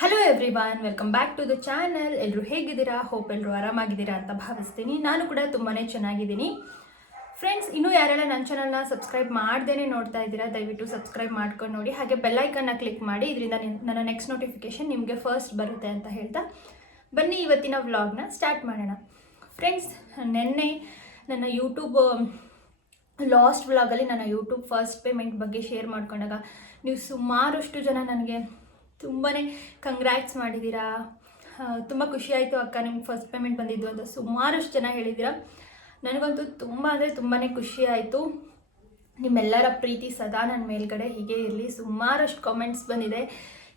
Hello every welcome back to the channel ಎಲ್ಲರೂ ಹೇಗಿದ್ದೀರಾ? Hope ಎಲ್ಲರೂ ಆರಾಮಾಗಿದ್ದೀರಾ ಅಂತ ಭಾವಿಸ್ತೀನಿ. ನಾನು ಕೂಡ ತುಂಬಾ ಚೆನ್ನಾಗಿದ್ದೀನಿ. ಫ್ರೆಂಡ್ಸ್ ಇನ್ನೂ ಯಾರೆಲ್ಲ ನನ್ನ ಚಾನಲ್ನ ಸಬ್ಸ್ಕ್ರೈಬ್ ಮಾಡ್ದೇ ನೋಡ್ತಾ ಇದ್ದೀರಾ, ದಯವಿಟ್ಟು ಸಬ್ಸ್ಕ್ರೈಬ್ ಮಾಡ್ಕೊಂಡು ನೋಡಿ. ಹಾಗೆ ಬೆಲ್ಲೈಕನ್ನ ಕ್ಲಿಕ್ ಮಾಡಿ, ಇದರಿಂದ ನನ್ನ ನೆಕ್ಸ್ಟ್ ನೋಟಿಫಿಕೇಶನ್ ನಿಮಗೆ ಫಸ್ಟ್ ಬರುತ್ತೆ ಅಂತ ಹೇಳ್ತಾ ಬನ್ನಿ ಇವತ್ತಿನ ವ್ಲಾಗ್ನ ಸ್ಟಾರ್ಟ್ ಮಾಡೋಣ. ಫ್ರೆಂಡ್ಸ್ ನಿನ್ನೆ ನನ್ನ ಯೂಟ್ಯೂಬ್ ಲಾಸ್ಟ್ ವ್ಲಾಗಲ್ಲಿ ನನ್ನ ಯೂಟ್ಯೂಬ್ ಫಸ್ಟ್ ಪೇಮೆಂಟ್ ಬಗ್ಗೆ ಶೇರ್ ಮಾಡ್ಕೊಂಡಾಗ ನೀವು ಸುಮಾರಷ್ಟು ಜನ ನನಗೆ ತುಂಬಾ ಕಂಗ್ರ್ಯಾಟ್ಸ್ ಮಾಡಿದ್ದೀರಾ ತುಂಬ ಖುಷಿ ಆಯಿತು ಅಕ್ಕ ನಿಮ್ಗೆ ಫಸ್ಟ್ ಪೇಮೆಂಟ್ ಬಂದಿದ್ದು ಅಂತ ಸುಮಾರಷ್ಟು ಜನ ಹೇಳಿದ್ದೀರಾ ನನಗಂತೂ ತುಂಬ ಅಂದರೆ ತುಂಬಾ ಖುಷಿ ಆಯಿತು. ನಿಮ್ಮೆಲ್ಲರ ಪ್ರೀತಿ ಸದಾ ನನ್ನ ಮೇಲ್ಗಡೆ ಹೀಗೆ ಇರಲಿ. ಸುಮಾರಷ್ಟು ಕಾಮೆಂಟ್ಸ್ ಬಂದಿದೆ.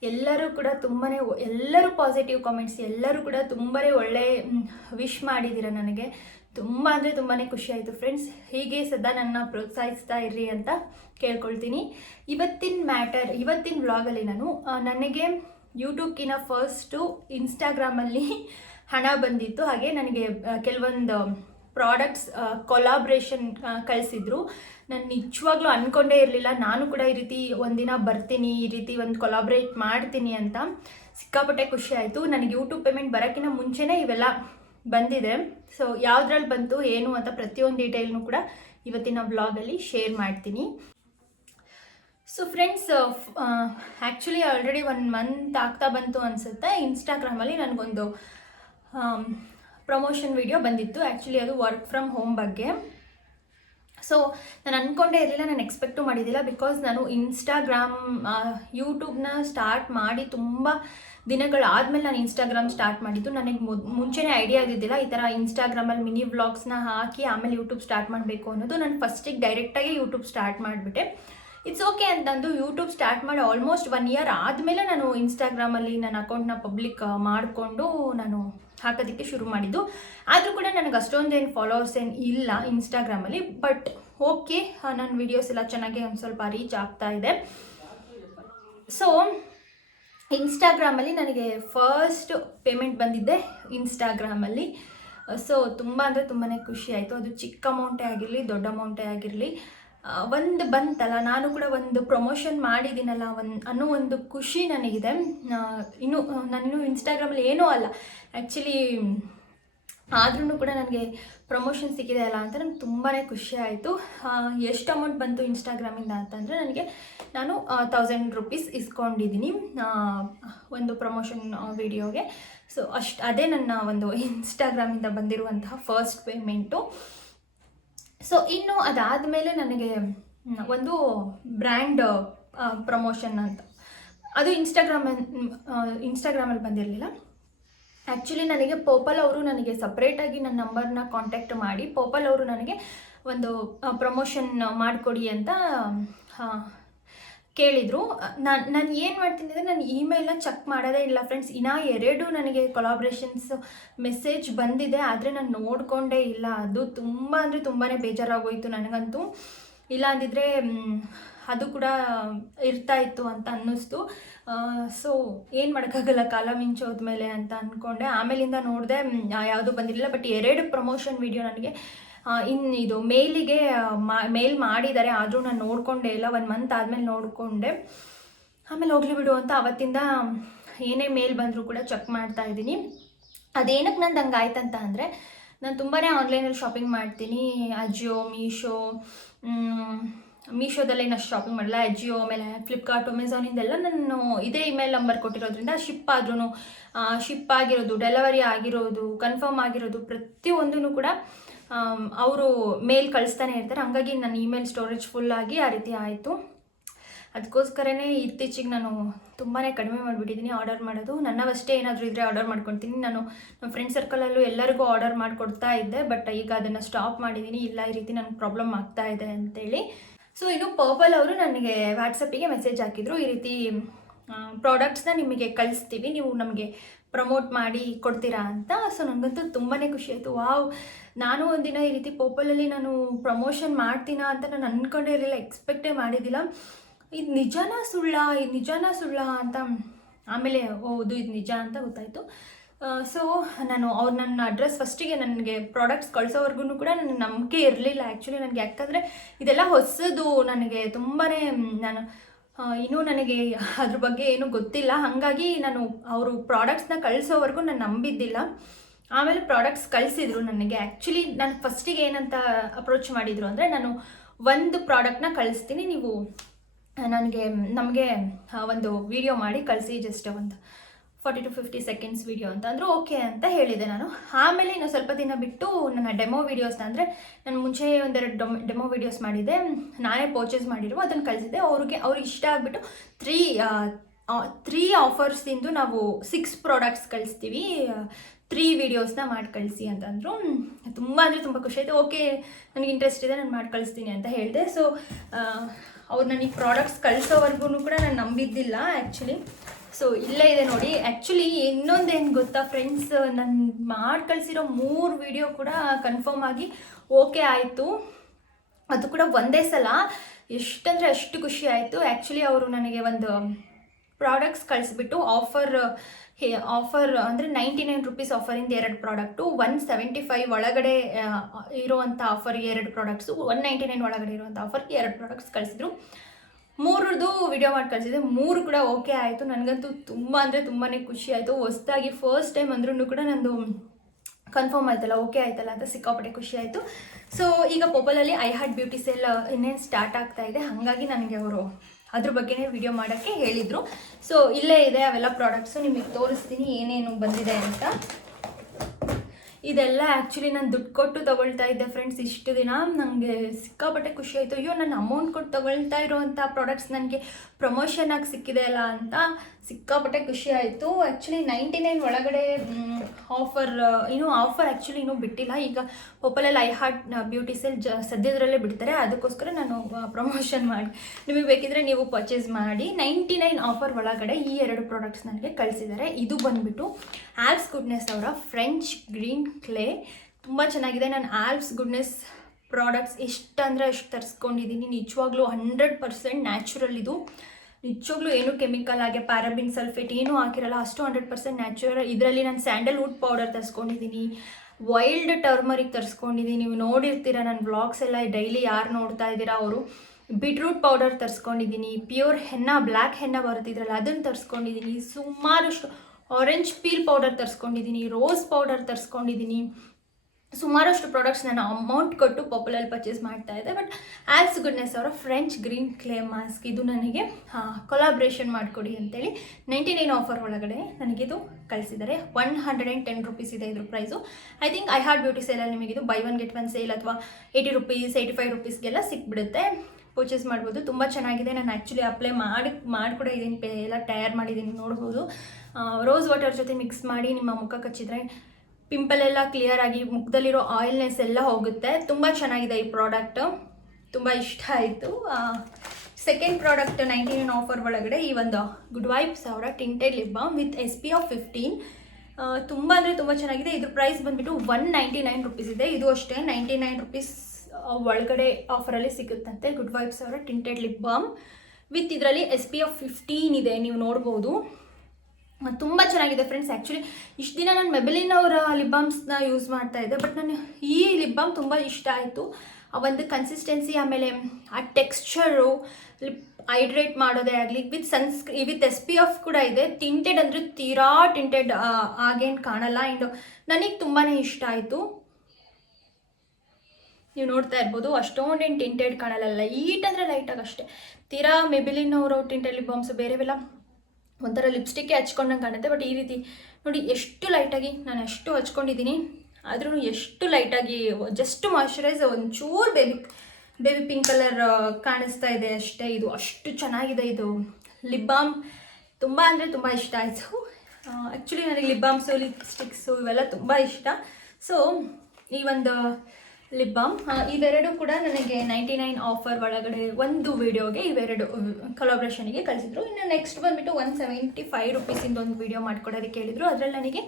ಎಲ್ಲರೂ ಕೂಡ ತುಂಬಾ ಎಲ್ಲರೂ ಪಾಸಿಟಿವ್ ಕಾಮೆಂಟ್ಸ್ ಎಲ್ಲರೂ ಕೂಡ ತುಂಬಾ ಒಳ್ಳೆ ವಿಶ್ ಮಾಡಿದ್ದೀರ ನನಗೆ. ತುಂಬ ಅಂದರೆ ತುಂಬಾ ಖುಷಿ ಆಯಿತು ಫ್ರೆಂಡ್ಸ್ ಹೀಗೆ ಸದಾ ನನ್ನ ಪ್ರೋತ್ಸಾಹಿಸ್ತಾ ಇರ್ರಿ ಅಂತ ಕೇಳ್ಕೊಳ್ತೀನಿ. ಇವತ್ತಿನ ಮ್ಯಾಟರ್ ಇವತ್ತಿನ ವ್ಲಾಗಲ್ಲಿ ನಾನು ನನಗೆ ಯೂಟ್ಯೂಬ್ಗಿನ ಫಸ್ಟು ಇನ್ಸ್ಟಾಗ್ರಾಮಲ್ಲಿ ಹಣ ಬಂದಿತ್ತು. ಹಾಗೆ ನನಗೆ ಕೆಲವೊಂದು ಪ್ರಾಡಕ್ಟ್ಸ್ ಕೊಲಾಬ್ರೇಷನ್ ಕಳಿಸಿದ್ರು. ನಾನು ನಿಜವಾಗ್ಲೂ ಅಂದ್ಕೊಂಡೇ ಇರಲಿಲ್ಲ. ನಾನು ಕೂಡ ಈ ರೀತಿ ಒಂದಿನ ಬರ್ತೀನಿ, ಈ ರೀತಿ ಒಂದು ಕೊಲಾಬ್ರೇಟ್ ಮಾಡ್ತೀನಿ ಅಂತ. ಸಿಕ್ಕಾಪಟ್ಟೆ ಖುಷಿ ಆಯಿತು. ನನಗೆ ಯೂಟ್ಯೂಬ್ ಪೇಮೆಂಟ್ ಬರೋಕ್ಕಿಂತ ಮುಂಚೆನೇ ಇವೆಲ್ಲ ಬಂದಿದೆ. ಸೊ ಯಾವುದ್ರಲ್ಲಿ ಬಂತು, ಏನು ಅಂತ ಪ್ರತಿಯೊಂದು ಡೀಟೇಲ್ನು ಕೂಡ ಇವತ್ತಿನ ಬ್ಲಾಗಲ್ಲಿ ಶೇರ್ ಮಾಡ್ತೀನಿ. So friends actually already one month ಆಗ್ತಾ ಬಂತು ಅನಿಸುತ್ತೆ. ಇನ್ಸ್ಟಾಗ್ರಾಮಲ್ಲಿ ನನಗೊಂದು ಪ್ರಮೋಷನ್ ವಿಡಿಯೋ ಬಂದಿತ್ತು. ಆ್ಯಕ್ಚುಲಿ ಅದು ವರ್ಕ್ ಫ್ರಮ್ ಹೋಮ್ ಬಗ್ಗೆ. ಸೊ ನಾನು ಅಂದ್ಕೊಂಡೇ ಇರಲಿಲ್ಲ, ನಾನು ಎಕ್ಸ್ಪೆಕ್ಟು ಮಾಡಿದ್ದಿಲ್ಲ ಬಿಕಾಸ್ ನಾನು ಇನ್ಸ್ಟಾಗ್ರಾಮ್ ಯೂಟ್ಯೂಬ್ನ ಸ್ಟಾರ್ಟ್ ಮಾಡಿ ತುಂಬ ದಿನಗಳಾದಮೇಲೆ ನಾನು ಇನ್ಸ್ಟಾಗ್ರಾಮ್ ಸ್ಟಾರ್ಟ್ ಮಾಡಿದ್ದು. ನನಗೆ ಮುಂಚೆನೇ ಐಡಿಯಾ ಇದ್ದಿದ್ದಿಲ್ಲ ಈ ಥರ ಇನ್ಸ್ಟಾಗ್ರಾಮಲ್ಲಿ ಮಿನಿ ವ್ಲಾಗ್ಸ್ನ ಹಾಕಿ, ಆಮೇಲೆ ಯೂಟ್ಯೂಬ್ ಸ್ಟಾರ್ಟ್ ಮಾಡಬೇಕು ಅನ್ನೋದು ನಾನು ಫಸ್ಟಿಗೆ ಡೈರೆಕ್ಟಾಗಿ ಯೂಟ್ಯೂಬ್ ಸ್ಟಾರ್ಟ್ ಮಾಡಿಬಿಟ್ಟೆ. ಇಟ್ಸ್ ಓಕೆ ಅಂತಂದು ಯೂಟ್ಯೂಬ್ ಸ್ಟಾರ್ಟ್ ಮಾಡಿ ಆಲ್ಮೋಸ್ಟ್ ಒನ್ ಇಯರ್ ಆದಮೇಲೆ ನಾನು ಇನ್ಸ್ಟಾಗ್ರಾಮಲ್ಲಿ ನನ್ನ ಅಕೌಂಟ್ನ ಪಬ್ಲಿಕ್ ಮಾಡಿಕೊಂಡು ನಾನು ಹಾಕೋದಕ್ಕೆ ಶುರು ಮಾಡಿದ್ದು. ಆದರೂ ಕೂಡ ನನಗೆ ಅಷ್ಟೊಂದೇನು ಫಾಲೋವರ್ಸ್ ಏನು ಇಲ್ಲ ಇನ್ಸ್ಟಾಗ್ರಾಮಲ್ಲಿ ಬಟ್ ಓಕೆ ನನ್ನ ವಿಡಿಯೋಸ್ ಎಲ್ಲ ಚೆನ್ನಾಗಿ ಒಂದು ಸ್ವಲ್ಪ ರೀಚ್ ಆಗ್ತಾ ಇದೆ. ಸೊ ಇನ್ಸ್ಟಾಗ್ರಾಮಲ್ಲಿ ನನಗೆ ಫಸ್ಟ್ ಪೇಮೆಂಟ್ ಬಂದಿದ್ದೆ ಇನ್ಸ್ಟಾಗ್ರಾಮಲ್ಲಿ ಸೊ ತುಂಬ ಅಂದರೆ ತುಂಬಾ ಖುಷಿ ಆಯಿತು. ಅದು ಚಿಕ್ಕ ಅಮೌಂಟೇ ಆಗಿರಲಿ, ದೊಡ್ಡ ಅಮೌಂಟೇ ಆಗಿರಲಿ. ಒಂದು ಬಂತಲ್ಲ, ನಾನು ಕೂಡ ಒಂದು ಪ್ರಮೋಷನ್ ಮಾಡಿದ್ದೀನಲ್ಲ ಒಂದು, ಅನ್ನೋ ಒಂದು ಖುಷಿ ನನಗಿದೆ. ಇನ್ನೂ ನಾನು ಇನ್ಸ್ಟಾಗ್ರಾಮಲ್ಲಿ ಏನೂ ಅಲ್ಲ. ಆ್ಯಕ್ಚುಲಿ ಆದ್ರೂ ಕೂಡ ನನಗೆ ಪ್ರಮೋಷನ್ ಸಿಕ್ಕಿದೆ ಅಲ್ಲ ಅಂತ ನಂಗೆ ತುಂಬಾ ಖುಷಿ ಆಯಿತು. ಎಷ್ಟು ಅಮೌಂಟ್ ಬಂತು ಇನ್ಸ್ಟಾಗ್ರಾಮಿಂದ ಅಂತಂದರೆ ನನಗೆ ನಾನು ತೌಸಂಡ್ ರುಪೀಸ್ ಇಸ್ಕೊಂಡಿದ್ದೀನಿ ಒಂದು ಪ್ರಮೋಷನ್ ವಿಡಿಯೋಗೆ ಸೊ ಅಷ್ಟು, ಅದೇ ನನ್ನ ಒಂದು ಇನ್ಸ್ಟಾಗ್ರಾಮಿಂದ ಬಂದಿರುವಂತಹ ಫಸ್ಟ್ ಪೇಮೆಂಟು ಸೊ ಇನ್ನು ಅದಾದ ಮೇಲೆ ನನಗೆ ಒಂದು ಬ್ರ್ಯಾಂಡ್ ಪ್ರಮೋಷನ್ ಅಂತ. ಅದು ಇನ್ಸ್ಟಾಗ್ರಾಮ್ ಇನ್ಸ್ಟಾಗ್ರಾಮಲ್ಲಿ ಬಂದಿರಲಿಲ್ಲ. ಆ್ಯಕ್ಚುಲಿ ನನಗೆ ಪೋಪಲ್ ಅವರು ನನಗೆ ಸಪ್ರೇಟಾಗಿ ನನ್ನ ನಂಬರ್ನ ಕಾಂಟ್ಯಾಕ್ಟ್ ಮಾಡಿ ಪೋಪಲ್ ಅವರು ನನಗೆ ಒಂದು ಪ್ರಮೋಷನ್ ಮಾಡಿಕೊಡಿ ಅಂತ ಕೇಳಿದರು. ನಾನು ನಾನು ಏನು ಮಾಡ್ತೀನಿ ಅಂದರೆ ನಾನು ಇಮೇಲ್ನ ಚೆಕ್ ಮಾಡೋದೇ ಇಲ್ಲ ಫ್ರೆಂಡ್ಸ್ ಇನ್ನೂ ಎರಡು ನನಗೆ ಕೊಲಾಬ್ರೇಷನ್ಸ್ ಮೆಸೇಜ್ ಬಂದಿದೆ, ಆದರೆ ನಾನು ನೋಡಿಕೊಂಡೇ ಇಲ್ಲ. ಅದು ತುಂಬ ಅಂದರೆ ತುಂಬಾ ಬೇಜಾರಾಗೋಯಿತು ನನಗಂತೂ. ಇಲ್ಲ ಅಂದಿದ್ರೆ ಅದು ಕೂಡ ಇರ್ತಾ ಇತ್ತು ಅಂತ ಅನ್ನಿಸ್ತು. ಸೊ ಏನು ಮಾಡೋಕ್ಕಾಗಲ್ಲ ಕಾಲ ಮಿಂಚೋದ್ಮೇಲೆ ಅಂತ ಅಂದ್ಕೊಂಡೆ ಆಮೇಲಿಂದ ನೋಡಿದೆ ಯಾವುದು ಬಂದಿರಲಿಲ್ಲ. ಬಟ್ ಎರಡು ಪ್ರಮೋಷನ್ ವಿಡಿಯೋ ನನಗೆ ಇನ್ನು ಇದು ಮೇಲಿಗೆ ಮೇಲ್ ಮಾಡಿದ್ದಾರೆ. ಆದರೂ ನಾನು ನೋಡಿಕೊಂಡೇ ಇಲ್ಲ. ಒಂದು ಮಂತ್ ಆದಮೇಲೆ ನೋಡಿಕೊಂಡೆ. ಆಮೇಲೆ ಹೋಗ್ಲಿ ಬಿಡು ಅಂತ ಅವತ್ತಿಂದ, ಏನೇ ಮೇಲ್ ಬಂದರೂ ಕೂಡ ಚೆಕ್ ಮಾಡ್ತಾ ಇದ್ದೀನಿ. ಅದೇನಕ್ಕೆ ನಂದು ಹಂಗೆ ಆಯ್ತಂತ ಅಂದರೆ, ನಾನು ತುಂಬಾ ಆನ್ಲೈನಲ್ಲಿ ಶಾಪಿಂಗ್ ಮಾಡ್ತೀನಿ. ಅಜಿಯೋ ಮೀಶೋ ಮೀಶೋದಲ್ಲೇ ನಾನು ಶಾಪಿಂಗ್ ಮಾಡಲ್ಲ ಅಜಿಯೋ ಆಮೇಲೆ ಫ್ಲಿಪ್ಕಾರ್ಟ್ ಅಮೆಝಾನಿಂದೆಲ್ಲ ನಾನು ಇದೇ ಇಮೇಲ್ ನಂಬರ್ ಕೊಟ್ಟಿರೋದ್ರಿಂದ ಶಿಪ್ ಆದ್ರೂ ಶಿಪ್ ಆಗಿರೋದು ಡೆಲಿವರಿ ಆಗಿರೋದು ಕನ್ಫರ್ಮ್ ಆಗಿರೋದು ಪ್ರತಿಯೊಂದೂ ಕೂಡ ಅವರು ಮೇಲ್ ಕಳಿಸ್ತಾನೆ ಇರ್ತಾರೆ. ಹಂಗಾಗಿ ನನ್ನ ಇಮೇಲ್ ಸ್ಟೋರೇಜ್ ಫುಲ್ ಆಗಿ ಆ ರೀತಿ ಆಯಿತು. ಅದಕ್ಕೋಸ್ಕರನೇ ಇತ್ತೀಚೆಗೆ ನಾನು ತುಂಬಾ ಕಡಿಮೆ ಮಾಡಿಬಿಟ್ಟಿದ್ದೀನಿ ಆರ್ಡರ್ ಮಾಡೋದು. ನನ್ನವಷ್ಟೇ ಏನಾದರೂ ಇದ್ದರೆ ಆರ್ಡರ್ ಮಾಡ್ಕೊತೀನಿ. ನಾನು ನಮ್ಮ ಫ್ರೆಂಡ್ ಸರ್ಕಲಲ್ಲೂ ಎಲ್ಲರಿಗೂ ಆರ್ಡರ್ ಮಾಡಿಕೊಡ್ತಾ ಇದ್ದೆ ಬಟ್ ಈಗ ಅದನ್ನು ಸ್ಟಾಪ್ ಮಾಡಿದ್ದೀನಿ ಇಲ್ಲ, ಈ ರೀತಿ ನನಗೆ ಪ್ರಾಬ್ಲಮ್ ಆಗ್ತಾ ಇದೆ ಅಂತೇಳಿ. ಸೊ ಇನ್ನು ಪರ್ಪಲ್ ಅವರು ನನಗೆ ವಾಟ್ಸಪ್ಪಿಗೆ ಮೆಸೇಜ್ ಹಾಕಿದ್ರು. ಈ ರೀತಿ ಪ್ರಾಡಕ್ಟ್ಸ್ನ ನಿಮಗೆ ಕಳಿಸ್ತೀವಿ. ನೀವು ನಮಗೆ ಪ್ರಮೋಟ್ ಮಾಡಿ ಕೊಡ್ತೀರಾ ಅಂತ. ಸೊ ನನಗಂತೂ ತುಂಬಾ ಖುಷಿ ಆಯಿತು. ವಾವ್! ನಾನು ಒಂದಿನ ಈ ರೀತಿ ಪೋಪಲಲ್ಲಿ ನಾನು ಪ್ರಮೋಷನ್ ಮಾಡ್ತೀನ ಅಂತ ನಾನು ಅಂದ್ಕೊಂಡೇ ಇರಲಿಲ್ಲ. ಎಕ್ಸ್ಪೆಕ್ಟೇ ಮಾಡಿದ್ದಿಲ್ಲ. ಇದು ನಿಜನಾ ಸುಳ್ಳ? ಇದು ನಿಜನಾ ಸುಳ್ಳ ಅಂತ, ಆಮೇಲೆ ಹೌದು ಇದು ನಿಜ ಅಂತ ಗೊತ್ತಾಯಿತು. ಸೊ ನಾನು ಅವ್ರು ನನ್ನ ಅಡ್ರೆಸ್ ಫಸ್ಟಿಗೆ ನನಗೆ ಪ್ರಾಡಕ್ಟ್ಸ್ ಕಳಿಸೋವರೆಗೂ ಕೂಡ ನನಗೆ ನಂಬಿಕೆ ಇರಲಿಲ್ಲ. ಆ್ಯಕ್ಚುಲಿ ನನಗೆ ಯಾಕಂದರೆ ಇದೆಲ್ಲ ಹೊಸದು ನನಗೆ ತುಂಬಾ ನಾನು ಇನ್ನೂ ನನಗೆ ಅದ್ರ ಬಗ್ಗೆ ಏನೂ ಗೊತ್ತಿಲ್ಲ. ಹಾಗಾಗಿ ನಾನು ಅವರು ಪ್ರಾಡಕ್ಟ್ಸ್ನ ಕಳಿಸೋವರೆಗೂ ನಾನು ನಂಬಿದ್ದಿಲ್ಲ. ಆಮೇಲೆ ಪ್ರಾಡಕ್ಟ್ಸ್ ಕಳಿಸಿದ್ರು ನನಗೆ. ಆ್ಯಕ್ಚುಲಿ ನಾನು ಫಸ್ಟಿಗೆ ಏನಂತ ಅಪ್ರೋಚ್ ಮಾಡಿದರು ಅಂದರೆ ನಾನು ಒಂದು ಪ್ರಾಡಕ್ಟ್ನ ಕಳಿಸ್ತೀನಿ. ನೀವು ನನಗೆ, ನಮಗೆ ಒಂದು ವಿಡಿಯೋ ಮಾಡಿ ಕಳಿಸಿ ಜಸ್ಟ್ ಒಂದು. Forty to fifty seconds video ಅಂತ ಅಂದರು ಓಕೆ ಅಂತ ಹೇಳಿದೆ ನಾನು. ಆಮೇಲೆ ಇನ್ನು ಸ್ವಲ್ಪ ದಿನ ಬಿಟ್ಟು ನನ್ನ ಡೆಮೋ ವೀಡಿಯೋಸ್ನ ಅಂದರೆ ನಾನು ಮುಂಚೆ ಒಂದೆರಡು ಡೊಮ್, ಡೆಮೋ ವೀಡಿಯೋಸ್ ಮಾಡಿದೆ ನಾನೇ ಪರ್ಚೇಸ್ ಮಾಡಿರುವ, ಅದನ್ನು ಕಳಿಸಿದೆ ಅವ್ರಿಗೆ ಅವ್ರಿಗೆ ಇಷ್ಟ ಆಗಿಬಿಟ್ಟು ತ್ರೀ ತ್ರೀ ಆಫರ್ಸಿಂದು ನಾವು ಸಿಕ್ಸ್ ಪ್ರಾಡಕ್ಟ್ಸ್ ಕಳಿಸ್ತೀವಿ. ತ್ರೀ ವೀಡಿಯೋಸ್ನ ಮಾಡಿ ಕಳಿಸಿ ಅಂತಂದರು. ತುಂಬ ಅಂದರೆ ತುಂಬ ಖುಷಿ ಆಯಿತು. ಓಕೆ, ನನಗೆ ಇಂಟ್ರೆಸ್ಟ್ ಇದೆ, ನಾನು ಮಾಡಿ ಕಳಿಸ್ತೀನಿ ಅಂತ ಹೇಳಿದೆ. ಸೊ ಅವ್ರು ನನಗೆ ಪ್ರಾಡಕ್ಟ್ಸ್ ಕಳಿಸೋವರೆಗೂ ಕೂಡ ನಾನು ನಂಬಿದ್ದಿಲ್ಲ ಆ್ಯಕ್ಚುಲಿ ಸೊ ಇಲ್ಲೇ ಇದೆ ನೋಡಿ. ಆ್ಯಕ್ಚುಲಿ ಇನ್ನೊಂದೇನು ಗೊತ್ತಾ ಫ್ರೆಂಡ್ಸ್ ನಾನು ಮಾಡಿ ಕಳಿಸಿರೋ ಮೂರು ವಿಡಿಯೋ ಕೂಡ ಕನ್ಫರ್ಮ್ ಆಗಿ ಓಕೆ ಆಯಿತು. ಅದು ಕೂಡ ಒಂದೇ ಸಲ. ಎಷ್ಟಂದರೆ ಅಷ್ಟು ಖುಷಿ ಆಯಿತು. ಆ್ಯಕ್ಚುಲಿ ಅವರು ನನಗೆ ಒಂದು ಪ್ರಾಡಕ್ಟ್ಸ್ ಕಳಿಸ್ಬಿಟ್ಟು ಆಫರ್ ಆಫರ್ ಅಂದರೆ ನೈಂಟಿ ನೈನ್ ರುಪೀಸ್ ಆಫರಿಂದ ಎರಡು ಪ್ರಾಡಕ್ಟು ಒನ್ ಸೆವೆಂಟಿ ಫೈವ್ ಒಳಗಡೆ ಇರುವಂಥ ಆಫರ್ಗೆ ಎರಡು ಪ್ರಾಡಕ್ಟ್ಸು ಒನ್ ನೈಂಟಿ ನೈನ್ ಒಳಗಡೆ ಇರುವಂಥ ಆಫರ್ಗೆ ಎರಡು ಪ್ರಾಡಕ್ಟ್ಸ್ ಕಳಿಸಿದ್ರು. ಮೂರದ್ದು ವಿಡಿಯೋ ಮಾಡಿ ಕಳಿಸಿದೆ. ಮೂರು ಕೂಡ ಓಕೆ ಆಯಿತು. ನನಗಂತೂ ತುಂಬ ಅಂದರೆ ತುಂಬಾ ಖುಷಿ ಆಯಿತು. ಹೊಸ್ದಾಗಿ ಫಸ್ಟ್ ಟೈಮ್ ಅಂದ್ರೂ ಕೂಡ ನಂದು ಕನ್ಫರ್ಮ್ ಆಯ್ತಲ್ಲ ಓಕೆ ಆಯ್ತಲ್ಲ ಅಂತ ಸಿಕ್ಕಾಪಟ್ಟೆ ಖುಷಿ ಆಯಿತು. ಸೊ ಈಗ ಪೊಪಲಲ್ಲಿ ಐ ಹಾರ್ಟ್ ಬ್ಯೂಟಿ ಸೆಲ್ ಇನ್ನೇನು ಸ್ಟಾರ್ಟ್ ಆಗ್ತಾ ಇದೆ. ಹಾಗಾಗಿ ನನಗೆ ಅವರು ಅದ್ರ ಬಗ್ಗೆನೇ ವಿಡಿಯೋ ಮಾಡೋಕ್ಕೆ ಹೇಳಿದರು. ಸೊ ಇಲ್ಲೇ ಇದೆ, ಅವೆಲ್ಲ ಪ್ರಾಡಕ್ಟ್ಸು ನಿಮಗೆ ತೋರಿಸ್ತೀನಿ, ಏನೇನು ಬಂದಿದೆ ಅಂತ. ಇದೆಲ್ಲ ಆ್ಯಕ್ಚುಲಿ ನಾನು ದುಡ್ಡು ಕೊಟ್ಟು ತಗೊಳ್ತಾ ಇದ್ದೆ ಫ್ರೆಂಡ್ಸ್ ಇಷ್ಟು ದಿನ ನನಗೆ ಸಿಕ್ಕಾಪಟ್ಟೆ ಖುಷಿ ಆಯಿತು. ಅಯ್ಯೋ, ನಾನು ಅಮೌಂಟ್ ಕೊಟ್ಟು ತಗೊಳ್ತಾ ಇರೋವಂಥ ಪ್ರಾಡಕ್ಟ್ಸ್ ನನಗೆ ಪ್ರಮೋಷನ್ ಆಗಿ ಸಿಕ್ಕಿದೆ ಅಲ್ಲ ಅಂತ ಸಿಕ್ಕಾಪಟ್ಟೆ ಖುಷಿ ಆಯಿತು. ಆ್ಯಕ್ಚುಲಿ ನೈಂಟಿ ನೈನ್ ಒಳಗಡೆ ಆಫರ್ ಇನ್ನೂ ಆಫರ್ ಆ್ಯಕ್ಚುಲಿ ಇನ್ನೂ ಬಿಟ್ಟಿಲ್ಲ. ಈಗ ಪೋಪಲಲ್ಲಿ ಐ ಹಾರ್ಟ್ ಬ್ಯೂಟಿ ಸೆಲ್ ಜ, ಸದ್ಯದರಲ್ಲೇ ಬಿಡ್ತಾರೆ. ಅದಕ್ಕೋಸ್ಕರ ನಾನು ಪ್ರಮೋಷನ್ ಮಾಡಿ. ನಿಮಗೆ ಬೇಕಿದ್ರೆ ನೀವು ಪರ್ಚೇಸ್ ಮಾಡಿ. ನೈಂಟಿ ನೈನ್ ಆಫರ್ ಒಳಗಡೆ ಈ ಎರಡು ಪ್ರಾಡಕ್ಟ್ಸ್ ನನಗೆ ಕಳಿಸಿದ್ದಾರೆ. ಇದು ಬಂದುಬಿಟ್ಟು ಆಲ್ಸ್ ಗುಡ್ನೆಸ್ ಅವರ ಫ್ರೆಂಚ್ ಗ್ರೀನ್ ಕ್ಲೇ ತುಂಬ ಚೆನ್ನಾಗಿದೆ. ನಾನು ಆಲ್ಪ್ಸ್ ಗುಡ್ನೆಸ್ ಪ್ರಾಡಕ್ಟ್ಸ್ ಎಷ್ಟು ಅಂದರೆ ಅಷ್ಟು ತರಿಸ್ಕೊಂಡಿದ್ದೀನಿ ನಿಜವಾಗ್ಲೂ ಹಂಡ್ರೆಡ್ ಪರ್ಸೆಂಟ್ ನ್ಯಾಚುರಲ್ ಇದು. ನಿಜವಾಗ್ಲೂ ಏನು ಕೆಮಿಕಲ್ ಆಗಿ ಪ್ಯಾರಾಬಿನ್ ಸಲ್ಫೇಟ್ ಏನೂ ಹಾಕಿರಲ್ಲ, ಅಷ್ಟು ಹಂಡ್ರೆಡ್ ಪರ್ಸೆಂಟ್ ನ್ಯಾಚುರಲ್ ಇದರಲ್ಲಿ ನಾನು ಸ್ಯಾಂಡಲ್ವುಡ್ ಪೌಡರ್ ತರಿಸ್ಕೊಂಡಿದ್ದೀನಿ ವೈಲ್ಡ್ ಟರ್ಮರಿಕ್ ತರಿಸ್ಕೊಂಡಿದ್ದೀನಿ ನೀವು ನೋಡಿರ್ತೀರ ನನ್ನ ಬ್ಲಾಗ್ಸ್ ಎಲ್ಲ ಡೈಲಿ ಯಾರು ನೋಡ್ತಾ ಇದ್ದೀರಾ ಅವರು. ಬಿಟ್ರೂಟ್ ಪೌಡರ್ ತರಿಸ್ಕೊಂಡಿದ್ದೀನಿ ಪ್ಯೂರ್ ಹೆನ್ನ ಬ್ಲ್ಯಾಕ್ ಹೆನ್ನ ಬರುತ್ತಿದ್ರಲ್ಲ ಅದನ್ನು ತರಿಸ್ಕೊಂಡಿದ್ದೀನಿ ಸುಮಾರಷ್ಟು ಆರೆಂಜ್ ಪೀಲ್ ಪೌಡರ್ ತರಿಸ್ಕೊಂಡಿದ್ದೀನಿ ರೋಸ್ ಪೌಡರ್ ತರಿಸ್ಕೊಂಡಿದ್ದೀನಿ ಸುಮಾರಷ್ಟು ಪ್ರಾಡಕ್ಟ್ಸ್ ನಾನು ಅಮೌಂಟ್ ಕೊಟ್ಟು ಪಾಪ್ಯುಲರ್ ಪರ್ಚೇಸ್ ಮಾಡ್ತಾ ಇದ್ದೆ ಬಟ್ ಆ್ಯಲ್ಸ್ ಗುಡ್ನೆಸ್ ಅವರ ಫ್ರೆಂಚ್ ಗ್ರೀನ್ ಕ್ಲೇ ಮಾಸ್ಕ್ ಇದು ನನಗೆ ಕೊಲಾಬ್ರೇಷನ್ ಮಾಡಿಕೊಡಿ ಅಂತೇಳಿ ನೈಂಟಿ ನೈನ್ ಆಫರ್ ಒಳಗಡೆ ನನಗಿದು ಕಳಿಸಿದ್ದಾರೆ. One hundred and ten rupees ಇದೆ ಇದ್ರ price I think I heart beauty ಸೇಲಲ್ಲಿ ನಿಮಗಿದು buy one get one sale ಅಥವಾ ಏಯ್ಟಿ ರುಪೀಸ್ ಏಯ್ಟಿ ಫೈವ್ ರುಪೀಸ್ಗೆಲ್ಲ ಸಿಕ್ಬಿಡುತ್ತೆ. ಪರ್ಚೇಸ್ ಮಾಡ್ಬೋದು. ತುಂಬ ಚೆನ್ನಾಗಿದೆ. ನಾನು ಆ್ಯಕ್ಚುಲಿ ಅಪ್ಲೈ ಮಾಡಿ ಮಾಡಿ ಕೂಡ ಇದೀನಿ. ಪೇ, ಎಲ್ಲ ತಯಾರು ಮಾಡಿದ್ದೀನಿ ನೋಡ್ಬೋದು. ರೋಸ್ ವಾಟರ್ ಜೊತೆ ಮಿಕ್ಸ್ ಮಾಡಿ ನಿಮ್ಮ ಮುಖ ಕಚ್ಚಿದ್ರೆ ಪಿಂಪಲ್ ಎಲ್ಲ ಕ್ಲಿಯರ್ ಆಗಿ ಮುಖದಲ್ಲಿರೋ ಆಯಿಲ್ನೆಸ್ ಎಲ್ಲ ಹೋಗುತ್ತೆ. ತುಂಬ ಚೆನ್ನಾಗಿದೆ ಈ ಪ್ರಾಡಕ್ಟ್ ತುಂಬ ಇಷ್ಟ ಆಯಿತು. Second product ninety nine offer ಒಳಗಡೆ ಈ ಒಂದು ಗುಡ್ ವೈಬ್ಸ್ ಅವರ tinted lip balm with S P F fifteen ತುಂಬ ಅಂದರೆ ತುಂಬ ಚೆನ್ನಾಗಿದೆ. ಇದ್ರ ಪ್ರೈಸ್ ಬಂದುಬಿಟ್ಟು ಒನ್ ನೈಂಟಿ ನೈನ್ ರುಪೀಸ್ ಇದೆ. ಇದು ಅಷ್ಟೇ. ನೈಂಟಿ ನೈನ್ ರುಪೀಸ್ ಒಳಗಡೆ ಆಫರಲ್ಲಿ ಸಿಗುತ್ತಂತೆ. ಗುಡ್ ವೈಬ್ಸ್ ಅವರ ಟಿಂಟೆಡ್ ಲಿಪ್ ಬಾಮ್ ವಿತ್ ಇದರಲ್ಲಿ ಎಸ್ ಪಿ ಎಫ್ ಫಿಫ್ಟೀನ್ ಇದೆ, ನೀವು ನೋಡ್ಬೋದು. ತುಂಬ ಚೆನ್ನಾಗಿದೆ ಫ್ರೆಂಡ್ಸ್ ಆ್ಯಕ್ಚುಲಿ ಇಷ್ಟು ದಿನ ನಾನು ಮೆಬಲಿನ್ ಅವರ ಲಿಪ್ ಬಾಮ್ಸ್ನ ಯೂಸ್ ಮಾಡ್ತಾ ಇದ್ದೆ ಬಟ್ ನಾನು ಈ ಲಿಪ್ ಬಾಮ್ ತುಂಬ ಇಷ್ಟ ಆಯಿತು. ಆ ಒಂದು ಕನ್ಸಿಸ್ಟೆನ್ಸಿ ಆಮೇಲೆ, ಆ ಟೆಕ್ಸ್ಚರು ಲಿಪ್ ಹೈಡ್ರೇಟ್ ಮಾಡೋದೇ ಆಗಲಿ with sunscreen with S P F ಕೂಡ ಇದೆ. ಟಿಂಟೆಡ್ ಅಂದರೆ ತೀರಾ ಟಿಂಟೆಡ್ ಆಗೇನು ಕಾಣಲ್ಲ. ಆ್ಯಂಡ್ ನನಗೆ ತುಂಬಾ ಇಷ್ಟ ಆಯಿತು. ನೀವು ನೋಡ್ತಾ ಇರ್ಬೋದು ಅಷ್ಟೊಂದೇನು ಟಿಂಟೆಡ್ ಕಾಣಲ್ಲ. ಲೈಟ್ ಅಂದರೆ ಲೈಟಾಗಿ ಅಷ್ಟೇ. ತೀರಾ ಮೆಬಿಲಿನ್ ಅವರು ಟಿಂಟೆಡ್ ಲಿಪ್ ಬಾಮ್ಸ್ ಬೇರೆವೆಲ್ಲ ಒಂಥರ ಲಿಪ್ಸ್ಟಿಕ್ಕೇ ಹಚ್ಕೊಂಡಂಗೆ ಕಾಣುತ್ತೆ. ಬಟ್ ಈ ರೀತಿ ನೋಡಿ ಎಷ್ಟು ಲೈಟಾಗಿ ನಾನು ಎಷ್ಟು ಹಚ್ಕೊಂಡಿದ್ದೀನಿ ಆದ್ರೂ ಎಷ್ಟು ಲೈಟಾಗಿ ಜಸ್ಟ್ ಮಾಯ್ಶ್ಚರೈಸ್ ಒಂಚೂರು ಬೇಬಿ ಬೇಬಿ ಪಿಂಕ್ ಕಲರ್ ಕಾಣಿಸ್ತಾ ಇದೆ ಅಷ್ಟೇ. ಇದು ಅಷ್ಟು ಚೆನ್ನಾಗಿದೆ ಇದು ಲಿಪ್ ಬಾಮ್ ತುಂಬ ಅಂದರೆ ತುಂಬ ಇಷ್ಟ ಆಯಿತು. ಆ್ಯಕ್ಚುಲಿ ನನಗೆ ಲಿಪ್ ಬಾಮ್ಸು ಲಿಪ್ಸ್ಟಿಕ್ಸು ಇವೆಲ್ಲ ತುಂಬ ಇಷ್ಟ. ಸೊ ಈ ಒಂದು ಲಿಪ್ ಬಾಮ್ ಇವೆರಡು ಕೂಡ ನನಗೆ ನೈಂಟಿ ನೈನ್ ಆಫರ್ ಒಳಗಡೆ ಒಂದು ವಿಡಿಯೋಗೆ ಇವೆರಡು ಕೊಲಾಬ್ರೇಷನ್ಗೆ ಕಳಿಸಿದ್ರು. ಇನ್ನು ನೆಕ್ಸ್ಟ್ ಬಂದುಬಿಟ್ಟು ಒನ್ ಸೆವೆಂಟಿ ಫೈವ್ ರುಪೀಸಿಂದ ಒಂದು ವಿಡಿಯೋ ಮಾಡ್ಕೊಡೋದಕ್ಕೆ ಹೇಳಿದರು. ಅದರಲ್ಲಿ ನನಗೆ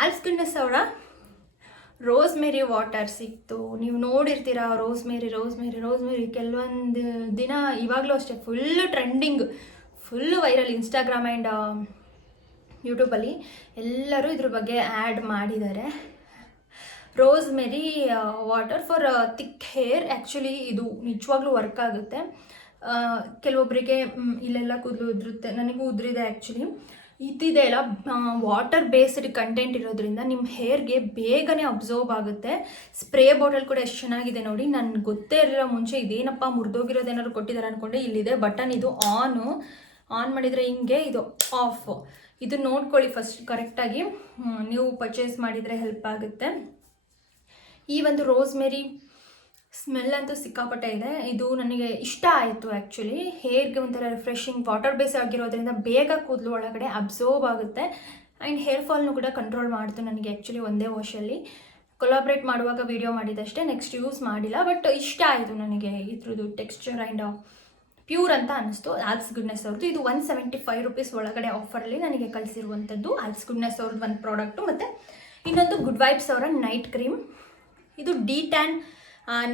ಆಲ್ಸ್ ಗಿಂಡಸ್ ಅವರ ರೋಸ್ ಮೇರಿ ವಾಟರ್ ಸಿಕ್ತು. ನೀವು ನೋಡಿರ್ತೀರ rosemary rosemary rosemary ಕೆಲವೊಂದು ದಿನ ಇವಾಗಲೂ ಅಷ್ಟೇ full trending full viral Instagram and ಯೂಟ್ಯೂಬಲ್ಲಿ ಎಲ್ಲರೂ ಇದ್ರ ಬಗ್ಗೆ ಆ್ಯಡ್ ಮಾಡಿದ್ದಾರೆ. Rosemary water for thick hair. Actually ಇದು ನಿಜವಾಗ್ಲೂ ವರ್ಕ್ ಆಗುತ್ತೆ. ಕೆಲವೊಬ್ಬರಿಗೆ ಇಲ್ಲೆಲ್ಲ ಕೂದಲು ಉದುರುತ್ತೆ. ನನಗೂ ಉದುರಿದೆ ಆ್ಯಕ್ಚುಲಿ ಇದಿದೆ ಎಲ್ಲ ವಾಟರ್ ಬೇಸ್ಡ್ ಕಂಟೆಂಟ್ ಇರೋದ್ರಿಂದ ನಿಮ್ಮ ಹೇರ್ಗೆ ಬೇಗನೆ ಅಬ್ಸರ್ವ್ ಆಗುತ್ತೆ. ಸ್ಪ್ರೇ ಬಾಟಲ್ ಕೂಡ ಎಷ್ಟು ಚೆನ್ನಾಗಿದೆ ನೋಡಿ. ನನ್ಗೆ ಗೊತ್ತೇ ಇರಲಿಲ್ಲ ಮುಂಚೆ ಇದೇನಪ್ಪ ಮುರಿದೋಗಿರೋದೇನಾದ್ರು ಕೊಟ್ಟಿದ್ದಾರೆ ಅಂದ್ಕೊಂಡೆ ಇಲ್ಲಿದೆ. ಬಟನ್ ಇದು ಆನು. ಆನ್ ಮಾಡಿದರೆ ಹಿಂಗೆ ಇದು ಆಫ್. ಇದು ನೋಡ್ಕೊಳ್ಳಿ ಫಸ್ಟ್ ಕರೆಕ್ಟಾಗಿ. ನೀವು ಪರ್ಚೇಸ್ ಮಾಡಿದರೆ ಹೆಲ್ಪ್ ಆಗುತ್ತೆ. ಈ ಒಂದು ರೋಸ್ಮೆರಿ ಸ್ಮೆಲ್ ಅಂತೂ ಸಿಕ್ಕಾಪಟ್ಟೆ ಇದೆ. ಇದು ನನಗೆ ಇಷ್ಟ ಆಯಿತು ಆ್ಯಕ್ಚುಲಿ ಹೇರ್ಗೆ ಒಂಥರ ರಿಫ್ರೆಶಿಂಗ್ ವಾಟರ್ ಬೇಸ್ ಆಗಿರೋದ್ರಿಂದ ಬೇಗ ಕೂದಲು ಒಳಗಡೆ ಅಬ್ಸರ್ವ್ ಆಗುತ್ತೆ. ಆ್ಯಂಡ್ ಹೇರ್ ಫಾಲ್ನು ಕೂಡ ಕಂಟ್ರೋಲ್ ಮಾಡಿತು ನನಗೆ ಆ್ಯಕ್ಚುಲಿ ಒಂದೇ ವಾಶಲ್ಲಿ ಕೊಲಾಬ್ರೇಟ್ ಮಾಡುವಾಗ ವಿಡಿಯೋ ಮಾಡಿದಷ್ಟೇ ನೆಕ್ಸ್ಟ್ ಯೂಸ್ ಮಾಡಿಲ್ಲ. ಬಟ್ ಇಷ್ಟ ಆಯಿತು ನನಗೆ ಇದ್ರದ್ದು ಟೆಕ್ಸ್ಚರ್ ಆ್ಯಂಡ್ ಪ್ಯೂರ್ ಅಂತ ಅನಿಸ್ತು. ಆಲ್ಸ್ ಗುಡ್ನೆಸ್ ಅವ್ರದ್ದು. ಇದು ಒನ್ ಸೆವೆಂಟಿ ಫೈವ್ ರುಪೀಸ್ ಒಳಗಡೆ ಆಫರಲ್ಲಿ ನನಗೆ ಕಳಿಸಿರುವಂಥದ್ದು ಆಲ್ಸ್ ಗುಡ್ನೆಸ್ ಅವ್ರದ್ದು ಒಂದು ಪ್ರಾಡಕ್ಟು ಮತ್ತು ಇನ್ನೊಂದು ಗುಡ್ ವೈಬ್ಸ್ ಅವರ ನೈಟ್ ಕ್ರೀಮ್ ಇದು D tan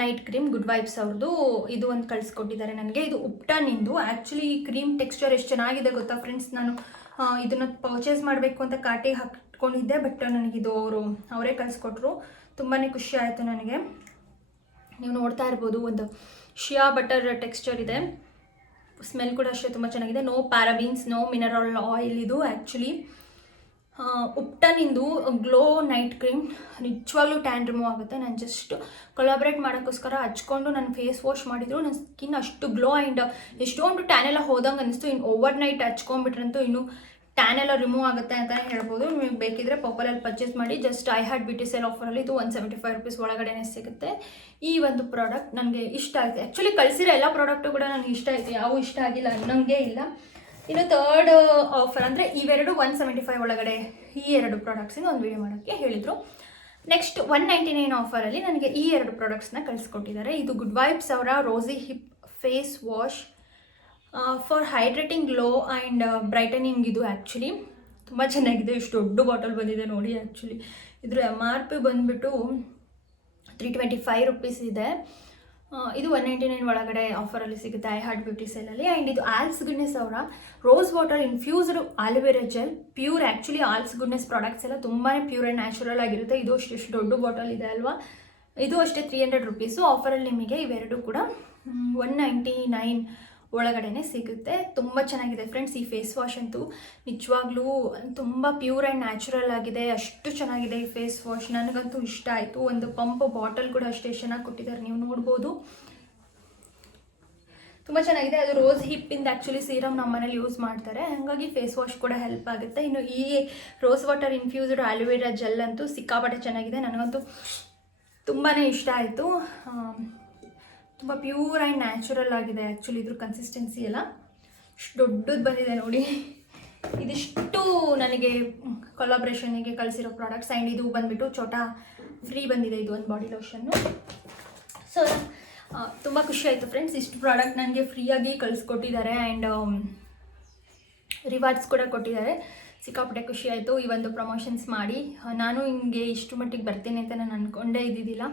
night cream good vibes ಅವ್ರದ್ದು ಇದು ಒಂದು ಕಳಿಸ್ಕೊಟ್ಟಿದ್ದಾರೆ ನನಗೆ. ಇದು ಉಪ್ಟನಿಂದು ಆ್ಯಕ್ಚುಲಿ ಈ ಕ್ರೀಮ್ ಟೆಕ್ಸ್ಚರ್ ಎಷ್ಟು ಚೆನ್ನಾಗಿದೆ ಗೊತ್ತಾ ಫ್ರೆಂಡ್ಸ್ ನಾನು ಇದನ್ನು ಪರ್ಚೇಸ್ ಮಾಡಬೇಕು ಅಂತ ಕಾಟಿಗೆ ಹಾಕ್ಕೊಂಡಿದ್ದೆ ಬಟ್ ನನಗಿದು ಅವರು, ಅವರೇ ಕಳಿಸ್ಕೊಟ್ರು. ತುಂಬಾ ಖುಷಿ ಆಯಿತು ನನಗೆ. ನೀವು ನೋಡ್ತಾ ಇರ್ಬೋದು, ಒಂದು ಶಿಯಾ ಬಟರ್ ಟೆಕ್ಸ್ಚರ್ ಇದೆ. ಸ್ಮೆಲ್ ಕೂಡ ಅಷ್ಟೇ ತುಂಬ ಚೆನ್ನಾಗಿದೆ. No parabens no mineral oil ಇದು ಆ್ಯಕ್ಚುಲಿ ಉಪ್ಟನಿಂದು ಗ್ಲೋ ನೈಟ್ ಕ್ರೀಮ್ ನಿಜವಾಗ್ಲೂ ಟ್ಯಾನ್ ರಿಮೂವ್ ಆಗುತ್ತೆ. ನಾನು ಜಸ್ಟ್ ಕೊಲಾಬ್ರೇಟ್ ಮಾಡೋಕ್ಕೋಸ್ಕರ ಹಚ್ಕೊಂಡು ನಾನು ಫೇಸ್ ವಾಶ್ ಮಾಡಿದ್ರು ನನ್ನ ಸ್ಕಿನ್ ಅಷ್ಟು ಗ್ಲೋ ಆ್ಯಂಡ್ ಎಷ್ಟೊಂದು ಟ್ಯಾನ್ ಎಲ್ಲ ಹೋದಂಗೆ ಅನಿಸ್ತು ಇನ್ನು ಓವರ್ ನೈಟ್ ಹಚ್ಕೊಂಬಿಟ್ರಂತೂ ಇನ್ನು ಟ್ಯಾನ್ ಎಲ್ಲ ರಿಮೂವ್ ಆಗುತ್ತೆ ಅಂತಲೇ ಹೇಳ್ಬೋದು. ನಿಮಗೆ ಬೇಕಿದ್ರೆ ಪರ್ಪಲಲ್ಲಿ ಪರ್ಚೇಸ್ ಮಾಡಿ just I had beauty sale ಆಫರಲ್ಲಿ ಇದು ಒನ್ ಸೆವೆಂಟಿ ಫೈವ್ ರುಪೀಸ್ ಒಳಗಡೆನೇ ಸಿಗುತ್ತೆ. ಈ ಒಂದು ಪ್ರಾಡಕ್ಟ್ ನನಗೆ ಇಷ್ಟ ಆಯಿತು. ಆ್ಯಕ್ಚುಲಿ ಕಳಿಸಿರೋ ಎಲ್ಲ ಪ್ರಾಡಕ್ಟು ಕೂಡ ನನಗೆ ಇಷ್ಟ ಆಯಿತು. ಯಾವ ಇಷ್ಟ ಆಗಿಲ್ಲ ನನಗೆ ಇಲ್ಲ. ಇನ್ನು ತರ್ಡ್ ಆಫರ್ ಅಂದರೆ ಇವೆರಡು ಒನ್ ಸೆವೆಂಟಿ ಫೈವ್ ಒಳಗಡೆ ಈ ಎರಡು ಪ್ರಾಡಕ್ಟ್ಸಿಂದ ಒಂದು ವಿಡಿಯೋ ಮಾಡೋಕ್ಕೆ ಹೇಳಿದರು. ನೆಕ್ಸ್ಟ್ ಒನ್ ನೈಂಟಿ ನೈನ್ ಆಫರಲ್ಲಿ ನನಗೆ ಈ ಎರಡು ಪ್ರಾಡಕ್ಟ್ಸ್ನ ಕಳಿಸ್ಕೊಟ್ಟಿದ್ದಾರೆ. ಇದು ಗುಡ್ ವೈಬ್ಸ್ ಅವರ rose hip face wash for hydrating glow and brightening ಇದು ಆ್ಯಕ್ಚುಲಿ ತುಂಬ ಚೆನ್ನಾಗಿದೆ. ಇಷ್ಟು ದೊಡ್ಡ ಬಾಟಲ್ ಬಂದಿದೆ ನೋಡಿ ಆ್ಯಕ್ಚುಲಿ ಇದ್ರ ಎಂ ಆರ್ ಪಿ ಬಂದುಬಿಟ್ಟು ತ್ರೀ ಟ್ವೆಂಟಿ ಫೈವ್ ರುಪೀಸ್ ಇದೆ. ಇದು ಒನ್ ನೈಂಟಿ ನೈನ್ ಒಳಗಡೆ ಆಫರಲ್ಲಿ ಸಿಗುತ್ತೆ ಐ ಹಾರ್ಟ್ ಬ್ಯೂಟಿ ಅಲ್ಲಿ. ಆ್ಯಂಡ್ ಇದು ಆಲ್ಸ್ ಗುಡ್ನೆಸ್ ಅವರ rose water infused aloe vera gel pure actually Alps Goodness products ಎಲ್ಲ ತುಂಬಾ ಪ್ಯೂರ್ ಆ್ಯಂಡ್ ನ್ಯಾಚುರಲ್ ಆಗಿರುತ್ತೆ. ಇದು ಅಷ್ಟು ಎಷ್ಟು ದೊಡ್ಡ ಬಾಟಲ್ ಇದೆ ಅಲ್ವಾ? ಇದು ಅಷ್ಟೇ ತ್ರೀ ಹಂಡ್ರೆಡ್ ರುಪೀಸು ಆಫರಲ್ಲಿ ನಿಮಗೆ ಇವೆರಡು ಕೂಡ ಒನ್ ನೈಂಟಿ ನೈನ್ ಒಳಗಡೆನೆ ಸಿಗುತ್ತೆ. ತುಂಬ ಚೆನ್ನಾಗಿದೆ ಫ್ರೆಂಡ್ಸ್ ಈ ಫೇಸ್ ವಾಶ್ ಅಂತೂ ನಿಜವಾಗ್ಲೂ ತುಂಬ ಪ್ಯೂರ್ ಆ್ಯಂಡ್ ನ್ಯಾಚುರಲ್ ಆಗಿದೆ. ಅಷ್ಟು ಚೆನ್ನಾಗಿದೆ ಈ ಫೇಸ್ ವಾಶ್ ನನಗಂತೂ ಇಷ್ಟ ಆಯಿತು. ಒಂದು ಪಂಪ್ ಬಾಟಲ್ ಕೂಡ ಅಷ್ಟೇ ಚೆನ್ನಾಗಿ ಕೊಟ್ಟಿದ್ದಾರೆ. ನೀವು ನೋಡ್ಬೋದು. ತುಂಬ ಚೆನ್ನಾಗಿದೆ. ಅದು ರೋಸ್ ಹಿಪ್ಪಿಂದ ಆ್ಯಕ್ಚುಲಿ ಸೀರಮ್ ನಮ್ಮ ಮನೇಲಿ ಯೂಸ್ ಮಾಡ್ತಾರೆ. ಹಾಗಾಗಿ ಫೇಸ್ ವಾಶ್ ಕೂಡ ಹೆಲ್ಪ್ ಆಗುತ್ತೆ. ಇನ್ನು ಈ rose water infused aloe vera gel ಅಂತೂ ಸಿಕ್ಕಾಪಟ್ಟೆ ಚೆನ್ನಾಗಿದೆ. ನನಗಂತೂ ತುಂಬಾ ಇಷ್ಟ ಆಯಿತು. ತುಂಬ ಪ್ಯೂರ್ ಆ್ಯಂಡ್ ನ್ಯಾಚುರಲ್ ಆಗಿದೆ ಆ್ಯಕ್ಚುಲಿ ಇದ್ರ ಕನ್ಸಿಸ್ಟೆನ್ಸಿ ಎಲ್ಲ. ಇಷ್ಟು ದೊಡ್ಡದು ಬಂದಿದೆ ನೋಡಿ. ಇದಿಷ್ಟು ನನಗೆ ಕೊಲಾಬ್ರೇಷನಿಗೆ ಕಳಿಸಿರೋ ಪ್ರಾಡಕ್ಟ್ಸ್ ಆ್ಯಂಡ್ ಇದು ಬಂದುಬಿಟ್ಟು ಚೋಟ ಫ್ರೀ ಬಂದಿದೆ ಇದು ಒಂದು ಬಾಡಿ ಲೋಷನ್ನು ಸೊ ತುಂಬ ಖುಷಿ ಆಯಿತು ಫ್ರೆಂಡ್ಸ್ ಇಷ್ಟು ಪ್ರಾಡಕ್ಟ್ ನನಗೆ ಫ್ರೀಯಾಗಿ ಕಳಿಸ್ಕೊಟ್ಟಿದ್ದಾರೆ ಆ್ಯಂಡ್ ರಿವಾರ್ಡ್ಸ್ ಕೂಡ ಕೊಟ್ಟಿದ್ದಾರೆ. ಸಿಕ್ಕಾಪಟ್ಟೆ ಖುಷಿ ಆಯಿತು ಈ ಒಂದು ಪ್ರಮೋಷನ್ಸ್ ಮಾಡಿ. ನಾನು ಹಿಂಗೆ ಇಷ್ಟು ಮಟ್ಟಿಗೆ ಬರ್ತೀನಿ ಅಂತ ನಾನು ಅಂದ್ಕೊಂಡೇ ಇದ್ದಿದ್ದಿಲ್ಲ.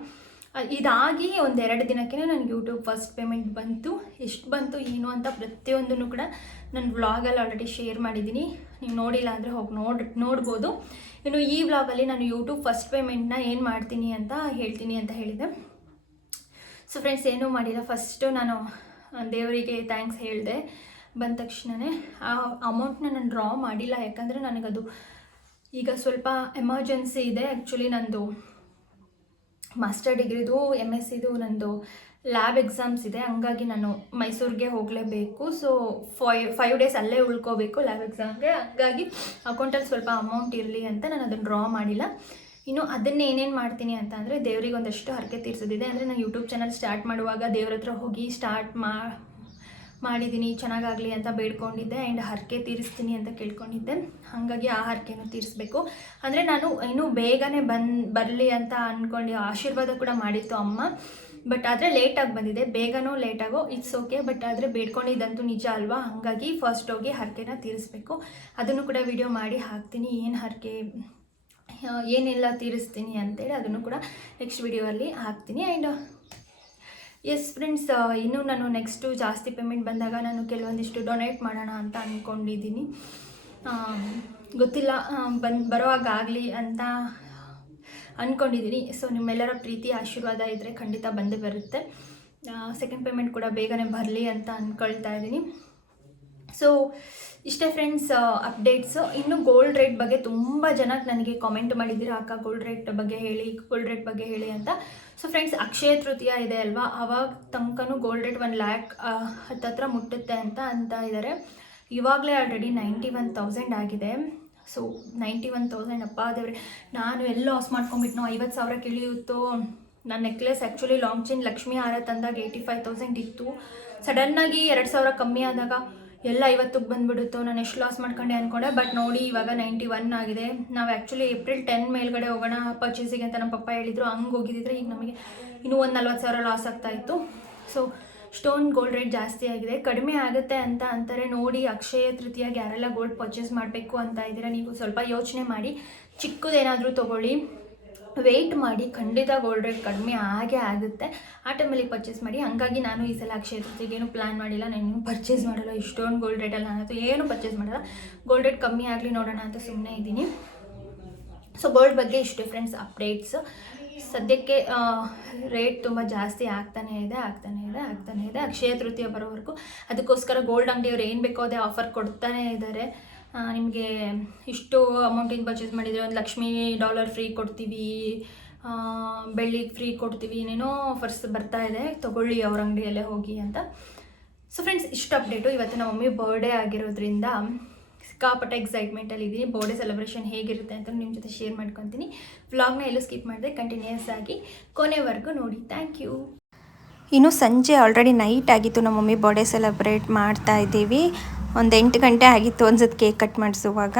ಇದಾಗಿ ಒಂದೆರಡು ದಿನಕ್ಕೆ ನನಗೆ ಯೂಟ್ಯೂಬ್ ಫಸ್ಟ್ ಪೇಮೆಂಟ್ ಬಂತು. ಎಷ್ಟು ಬಂತು, ಏನು ಅಂತ ಪ್ರತಿಯೊಂದನ್ನು ಕೂಡ ನಾನು ವ್ಲಾಗಲ್ಲಿ ಆಲ್ರೆಡಿ ಶೇರ್ ಮಾಡಿದ್ದೀನಿ. ನೀವು ನೋಡಿಲ್ಲ ಅಂದರೆ ಹೋಗಿ ನೋಡಿ, ನೋಡ್ಬೋದು. ಇನ್ನು ಈ ವ್ಲಾಗಲ್ಲಿ ನಾನು ಯೂಟ್ಯೂಬ್ ಫಸ್ಟ್ ಪೇಮೆಂಟ್ನ ಏನು ಮಾಡ್ತೀನಿ ಅಂತ ಹೇಳ್ತೀನಿ ಅಂತ ಹೇಳಿದೆ. ಸೊ ಫ್ರೆಂಡ್ಸ್ ಏನೂ ಮಾಡಿಲ್ಲ. ಫಸ್ಟು ನಾನು ದೇವರಿಗೆ ಥ್ಯಾಂಕ್ಸ್ ಹೇಳಿದೆ. ಬಂದ ತಕ್ಷಣವೇ ಆ ಅಮೌಂಟ್ನ ನಾನು ಡ್ರಾ ಮಾಡಿಲ್ಲ. ಯಾಕಂದರೆ ನನಗದು ಈಗ ಸ್ವಲ್ಪ ಎಮರ್ಜೆನ್ಸಿ ಇದೆ. ಆ್ಯಕ್ಚುಲಿ ನಂದು ಮಾಸ್ಟರ್ ಡಿಗ್ರಿದು ಎಂ ಎಸ್ ಸಿದು ನಂದು ಲ್ಯಾಬ್ ಎಕ್ಸಾಮ್ಸ್ ಇದೆ. ಹಂಗಾಗಿ ನಾನು ಮೈಸೂರಿಗೆ ಹೋಗಲೇಬೇಕು. ಸೊ ಫೈ ಫೈವ್ ಡೇಸ್ ಅಲ್ಲೇ ಉಳ್ಕೋಬೇಕು ಲ್ಯಾಬ್ ಎಕ್ಸಾಮ್ಗೆ ಹಂಗಾಗಿ ಅಕೌಂಟಲ್ಲಿ ಸ್ವಲ್ಪ ಅಮೌಂಟ್ ಇರಲಿ ಅಂತ ನಾನು ಅದನ್ನು ಡ್ರಾ ಮಾಡಿಲ್ಲ. ಇನ್ನು ಅದನ್ನ ಏನೇನು ಮಾಡ್ತೀನಿ ಅಂತ ಅಂದರೆ ದೇವರಿಗೆ ಒಂದಷ್ಟು ಹರಕೆ ತೀರಿಸೋದಿದೆ. ಅಂದರೆ ನಾನು ಯೂಟ್ಯೂಬ್ ಚಾನಲ್ ಸ್ಟಾರ್ಟ್ ಮಾಡುವಾಗ ದೇವ್ರ ಹತ್ರ ಹೋಗಿ ಸ್ಟಾರ್ಟ್ ಮಾ ಮಾಡಿದ್ದೀನಿ, ಚೆನ್ನಾಗಾಗಲಿ ಅಂತ ಬೇಡ್ಕೊಂಡಿದ್ದೆ ಆ್ಯಂಡ್ ಹರಕೆ ತೀರಿಸ್ತೀನಿ ಅಂತ ಕೇಳ್ಕೊಂಡಿದ್ದೆ. ಹಾಗಾಗಿ ಆ ಹರಕೆನೂ ತೀರಿಸ್ಬೇಕು. ಅಂದರೆ ನಾನು ಇನ್ನೂ ಬೇಗನೆ ಬನ್, ಬರಲಿ ಅಂತ ಅಂದ್ಕೊಂಡು ಆಶೀರ್ವಾದ ಕೂಡ ಮಾಡಿತ್ತು ಅಮ್ಮ. ಬಟ್ ಆದರೆ ಲೇಟಾಗಿ ಬಂದಿದೆ. ಬೇಗನೋ ಲೇಟಾಗೋ ಇಟ್ಸ್ ಓಕೆ ಬಟ್ ಆದರೆ ಬೇಡ್ಕೊಂಡಿದ್ದಂತೂ ನಿಜ ಅಲ್ವಾ? ಹಾಗಾಗಿ ಫಸ್ಟ್ ಹೋಗಿ ಹರಕೆನ ತೀರಿಸ್ಬೇಕು. ಅದನ್ನು ಕೂಡ ವಿಡಿಯೋ ಮಾಡಿ ಹಾಕ್ತೀನಿ. ಏನು ಹರಕೆ ಏನೆಲ್ಲ ತೀರಿಸ್ತೀನಿ ಅಂತೇಳಿ ಅದನ್ನು ಕೂಡ ನೆಕ್ಸ್ಟ್ ವಿಡಿಯೋ ಅಲ್ಲಿ ಹಾಕ್ತೀನಿ. ಆ್ಯಂಡ್ ಎಸ್ ಫ್ರೆಂಡ್ಸ್ ಇನ್ನೂ ನಾನು ನೆಕ್ಸ್ಟು ಜಾಸ್ತಿ ಪೇಮೆಂಟ್ ಬಂದಾಗ ನಾನು ಕೆಲವೊಂದಿಷ್ಟು ಡೊನೇಟ್ ಮಾಡೋಣ ಅಂತ ಅಂದ್ಕೊಂಡಿದ್ದೀನಿ ಗೊತ್ತಿಲ್ಲ ಬಂದು ಬರೋವಾಗ ಆಗಲಿ ಅಂತ ಅಂದ್ಕೊಂಡಿದ್ದೀನಿ ಸೊ ನಿಮ್ಮೆಲ್ಲರ ಪ್ರೀತಿ, ಆಶೀರ್ವಾದ ಇದ್ದರೆ ಖಂಡಿತ ಬಂದೇ ಬರುತ್ತೆ. ಸೆಕೆಂಡ್ ಪೇಮೆಂಟ್ ಕೂಡ ಬೇಗನೆ ಬರಲಿ ಅಂತ ಅಂದ್ಕೊಳ್ತಾ ಇದ್ದೀನಿ. ಸೊ ಇಷ್ಟೇ ಫ್ರೆಂಡ್ಸ್ ಅಪ್ಡೇಟ್ಸು ಇನ್ನು ಗೋಲ್ಡ್ ರೇಟ್ ಬಗ್ಗೆ ತುಂಬ ಜನ ನನಗೆ ಕಾಮೆಂಟ್ ಮಾಡಿದ್ದೀರಾ, ಅಕ್ಕ ಗೋಲ್ಡ್ ರೇಟ್ ಬಗ್ಗೆ ಹೇಳಿ ಗೋಲ್ಡ್ ರೇಟ್ ಬಗ್ಗೆ ಹೇಳಿ ಅಂತ. ಸೊ ಫ್ರೆಂಡ್ಸ್ ಅಕ್ಷಯ ತೃತೀಯ ಇದೆ ಅಲ್ವಾ? ಅವಾಗ ತನಕನೂ ಗೋಲ್ಡ್ ರೇಟ್ ಒನ್ ಲ್ಯಾಕ್ ಹತ್ತತ್ರ ಮುಟ್ಟುತ್ತೆ ಅಂತ ಅಂತ ಇದ್ದಾರೆ ಇವಾಗಲೇ ಆಲ್ರೆಡಿ ನೈಂಟಿ ಒನ್ ತೌಸಂಡ್ ಆಗಿದೆ. ಸೊ ನೈಂಟಿ ಒನ್ ತೌಸಂಡ್ ಅಪ್ಪ ದೇವ್ರೆ, ನಾನು ಎಲ್ಲ ಲಾಸ್ ಮಾಡ್ಕೊಂಬಿಟ್ನೋ ಐವತ್ತು ಸಾವಿರ ಇಳಿಯುತ್ತೋ ನನ್ನ necklace actually long chain Lakshmi ಹಾರ ತಂದಾಗ ಏಯ್ಟಿ ಫೈವ್ ತೌಸಂಡ್ ಇತ್ತು ಸಡನ್ನಾಗಿ ಎರಡು ಸಾವಿರ ಕಮ್ಮಿ ಆದಾಗ ಎಲ್ಲ ಐವತ್ತಕ್ಕೆ ಬಂದುಬಿಡುತ್ತೋ, ನಾನು ಎಷ್ಟು ಲಾಸ್ ಮಾಡ್ಕೊಂಡೆ ಅಂದ್ಕೊಂಡೆ ಬಟ್ ನೋಡಿ ಇವಾಗ ನೈಂಟಿ ಒನ್ ಆಗಿದೆ. ನಾವು ಆ್ಯಕ್ಚುಲಿ ಏಪ್ರಿಲ್ ಟೆನ್ ಮೇಲ್ಗಡೆ ಹೋಗೋಣ ಪರ್ಚೇಸಿಗೆ ಅಂತ ನಮ್ಮ ಪಪ್ಪ ಹೇಳಿದ್ರು, ಹಂಗೆ ಹೋಗಿದ್ದಿದ್ರೆ ಈಗ ನಮಗೆ ಇನ್ನೂ ಒಂದು ನಲ್ವತ್ತು ಸಾವಿರ ಲಾಸ್ ಆಗ್ತಾ ಇತ್ತು. ಸೊ ಸ್ಟೋನ್ ಗೋಲ್ಡ್ ರೇಟ್ ಜಾಸ್ತಿ ಆಗಿದೆ. ಕಡಿಮೆ ಆಗುತ್ತೆ ಅಂತ ಅಂತಾರೆ, ನೋಡಿ ಅಕ್ಷಯ ತೃತೀಯಾಗಿ ಯಾರೆಲ್ಲ ಗೋಲ್ಡ್ ಪರ್ಚೇಸ್ ಮಾಡಬೇಕು ಅಂತ ಇದ್ದೀರಾ, ನೀವು ಸ್ವಲ್ಪ ಯೋಚನೆ ಮಾಡಿ. ಚಿಕ್ಕದೇನಾದರೂ ತೊಗೊಳ್ಳಿ. ವೆಯ್ಟ್ ಮಾಡಿ ಖಂಡಿತ ಗೋಲ್ಡ್ ರೇಟ್ ಕಡಿಮೆ ಆಗೇ ಆಗುತ್ತೆ. ಆ ಟೈಮಲ್ಲಿ ಪರ್ಚೇಸ್ ಮಾಡಿ. ಹಂಗಾಗಿ ನಾನು ಈ ಸಲ ಅಕ್ಷಯ ತೃತೀಯಗೆ ಏನು ಪ್ಲ್ಯಾನ್ ಮಾಡಿಲ್ಲ. ನಾನು ಪರ್ಚೇಸ್ ಮಾಡಲ್ಲ. ಇಷ್ಟೊಂದು ಗೋಲ್ಡ್ ರೇಟಲ್ಲ ನಾನು ಏನು ಪರ್ಚೇಸ್ ಮಾಡಲ್ಲ. ಗೋಲ್ಡ್ ರೇಟ್ ಕಮ್ಮಿ ಆಗಲಿ ನೋಡೋಣ ಅಂತ ಸುಮ್ಮನೆ ಇದ್ದೀನಿ. ಸೊ ಗೋಲ್ಡ್ ಬಗ್ಗೆ ಇಷ್ಟು ಫ್ರೆಂಡ್ಸ್ ಅಪ್ಡೇಟ್ಸ್ ಸದ್ಯಕ್ಕೆ ರೇಟ್ ತುಂಬ ಜಾಸ್ತಿ ಆಗ್ತಾನೇ ಇದೆ, ಆಗ್ತಾನೆ ಇದೆ, ಆಗ್ತಾನೇ ಇದೆ. ಅಕ್ಷಯ ತೃತೀಯ ಬರೋವರೆಗೂ ಅದಕ್ಕೋಸ್ಕರ ಗೋಲ್ಡ್ ಅಂಗಡಿಯವ್ರು ಏನು ಬೇಕೋ ಅದೇ ಆಫರ್ ಕೊಡ್ತಾನೇ ಇದ್ದಾರೆ ನಿಮಗೆ ಇಷ್ಟು ಅಮೌಂಟಿಂದ ಪರ್ಚೇಸ್ ಮಾಡಿದರೆ ಒಂದು ಲಕ್ಷ್ಮಿ ಡಾಲರ್ ಫ್ರೀ ಕೊಡ್ತೀವಿ ಬೆಳ್ಳಿ ಫ್ರೀ ಕೊಡ್ತೀವಿ, ಏನೇನೋ ಆಫರ್ಸ್ ಬರ್ತಾ ಇದೆ, ತೊಗೊಳ್ಳಿ ಅವ್ರ ಅಂಗಡಿಯಲ್ಲೇ ಹೋಗಿ ಅಂತ. ಸೊ ಫ್ರೆಂಡ್ಸ್ ಇಷ್ಟು ಅಪ್ಡೇಟು ಇವತ್ತು ನಮ್ಮ ಮಮ್ಮಿ ಬರ್ಡೇ ಆಗಿರೋದ್ರಿಂದ ಸಿಕ್ಕಾಪಟ್ಟೆ ಎಕ್ಸೈಟ್ಮೆಂಟಲ್ಲಿ ಇದ್ದೀನಿ ಬರ್ಡೇ ಸೆಲೆಬ್ರೇಷನ್ ಹೇಗಿರುತ್ತೆ ಅಂತ ನಿಮ್ಮ ಜೊತೆ ಶೇರ್ ಮಾಡ್ಕೊತೀನಿ. ವ್ಲಾಗ್ನ ಎಲ್ಲೂ ಸ್ಕಿಪ್ ಮಾಡಿದೆ ಕಂಟಿನ್ಯೂಸ್ ಆಗಿ ಕೊನೆವರೆಗೂ ನೋಡಿ. ಥ್ಯಾಂಕ್ ಯು ಇನ್ನು ಸಂಜೆ ಆಲ್ರೆಡಿ ನೈಟ್ ಆಗಿತ್ತು. ನಮ್ಮ ಮಮ್ಮಿ ಬರ್ಡೇ ಸೆಲೆಬ್ರೇಟ್ ಮಾಡ್ತಾ ಇದ್ದೀವಿ. ಒಂದು ಎಂಟು ಗಂಟೆ ಆಗಿತ್ತು ಅನ್ಸುತ್ತೆ ಕೇಕ್ ಕಟ್ ಮಾಡಿಸುವಾಗ.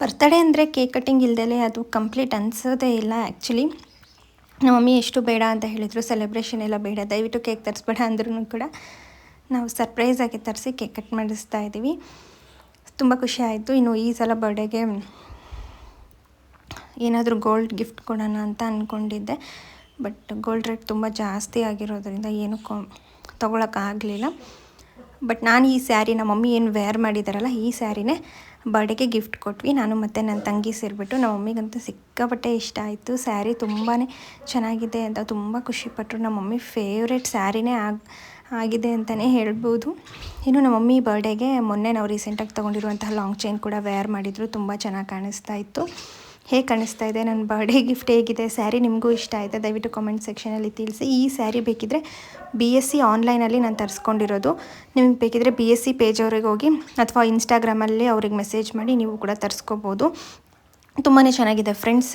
ಬರ್ತಡೇ ಅಂದರೆ ಕೇಕ್ ಕಟ್ಟಿಂಗ್ ಇಲ್ದಲೇ ಅದು ಕಂಪ್ಲೀಟ್ ಅನಿಸೋದೇ ಇಲ್ಲ ಆ್ಯಕ್ಚುಲಿ ನಮ್ಮ ಮಮ್ಮಿ ಎಷ್ಟು ಬೇಡ ಅಂತ ಹೇಳಿದರು ಸೆಲೆಬ್ರೇಷನ್ ಎಲ್ಲ ಬೇಡ, ದಯವಿಟ್ಟು ಕೇಕ್ ತರಿಸ್ಬೇಡ ಅಂದ್ರೂ ಕೂಡ ನಾವು ಸರ್ಪ್ರೈಸಾಗಿ ತರಿಸಿ ಕೇಕ್ ಕಟ್ ಮಾಡಿಸ್ತಾ ಇದ್ದೀವಿ. ತುಂಬ ಖುಷಿ ಆಯಿತು. ಇನ್ನು ಈ ಸಲ ಬರ್ಡೇಗೆ ಏನಾದರೂ ಗೋಲ್ಡ್ ಗಿಫ್ಟ್ ಕೊಡೋಣ ಅಂತ ಅಂದ್ಕೊಂಡಿದ್ದೆ ಬಟ್ ಗೋಲ್ಡ್ ರೇಟ್ ತುಂಬ ಜಾಸ್ತಿ ಆಗಿರೋದ್ರಿಂದ ಏನು ಕೊ ತೊಗೊಳಕ್ಕಾಗಲಿಲ್ಲ ಬಟ್ ನಾನು ಈ ಸ್ಯಾರಿ ನಮ್ಮ ಮಮ್ಮಿ ಏನು ವೇರ್ ಮಾಡಿದಾರಲ್ಲ, ಈ ಸ್ಯಾರಿನೇ ಬರ್ಡೇಗೆ ಗಿಫ್ಟ್ ಕೊಟ್ವಿ. ನಾನು ಮತ್ತು ನನ್ನ ತಂಗಿ ಸೇರಿಬಿಟ್ಟು ನಮ್ಮ ಮಮ್ಮಿಗಂತೂ ಸಿಕ್ಕಾಪಟ್ಟೆ ಇಷ್ಟ ಆಯಿತು. ಸ್ಯಾರಿ ತುಂಬಾ ಚೆನ್ನಾಗಿದೆ ಅಂತ ತುಂಬ ಖುಷಿಪಟ್ಟರು ನಮ್ಮ ಮಮ್ಮಿ ಫೇವ್ರೆಟ್ ಸ್ಯಾರಿನೇ ಆಗಿ, ಆಗಿದೆ ಅಂತಲೇ ಹೇಳ್ಬೋದು. ಇನ್ನು ನಮ್ಮ ಮಮ್ಮಿ ಬರ್ಡೇಗೆ ಮೊನ್ನೆ ನಾವು ರೀಸೆಂಟಾಗಿ ತೊಗೊಂಡಿರುವಂತಹ ಲಾಂಗ್ ಚೈನ್ ಕೂಡ ವೇರ್ ಮಾಡಿದರು. ತುಂಬ ಚೆನ್ನಾಗಿ ಕಾಣಿಸ್ತಾ ಇತ್ತು. ಹೇಗೆ ಕಾಣಿಸ್ತಾ ಇದೆ? ನನ್ನ ಬರ್ಡೇ ಗಿಫ್ಟ್ ಹೇಗಿದೆ? ಸ್ಯಾರಿ ನಿಮಗೂ ಇಷ್ಟ ಆಯಿತಾ? ದಯವಿಟ್ಟು ಕಾಮೆಂಟ್ ಸೆಕ್ಷನಲ್ಲಿ ತಿಳಿಸಿ. ಈ ಸ್ಯಾರಿ ಬೇಕಿದ್ರೆ ಬಿ ಎಸ್ ಸಿ ಆನ್ಲೈನಲ್ಲಿ ನಾನು ತರಿಸ್ಕೊಂಡಿರೋದು. ನಿಮಗೆ ಬೇಕಿದ್ರೆ ಬಿ ಎಸ್ ಸಿ ಪೇಜ್ ಅವ್ರಿಗೆ ಹೋಗಿ ಅಥವಾ ಇನ್ಸ್ಟಾಗ್ರಾಮಲ್ಲಿ ಅವ್ರಿಗೆ ಮೆಸೇಜ್ ಮಾಡಿ ನೀವು ಕೂಡ ತರಿಸ್ಕೋಬೋದು. ತುಂಬಾ ಚೆನ್ನಾಗಿದೆ ಫ್ರೆಂಡ್ಸ್